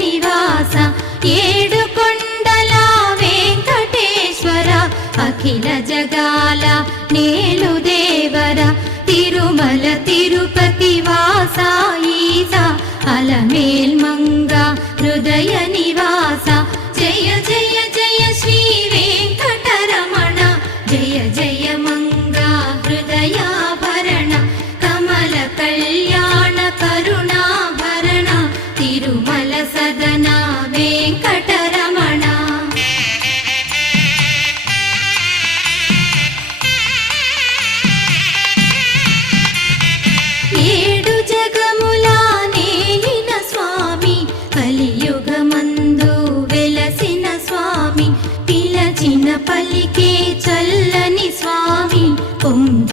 నివాస ఏడు కొండల వెంకటేశ్వర అఖిల జగాల నేలు దేవర తిరుమల తిరుపతి వాస ఈస అలమేల్ మంగ హృదయ నివాస జయ జయ జయ శ్రీ వెంకటరమణ జయ జయ మంగ హృదయాభరణ కమల కళ్యాణ కరుణాభరణ తిరుమల సదన వెంకటరమణ ఏడు జగముల నేలిన స్వామి కలియుగమందు వెలసిన స్వామి పిలచిన పలికే చల్ల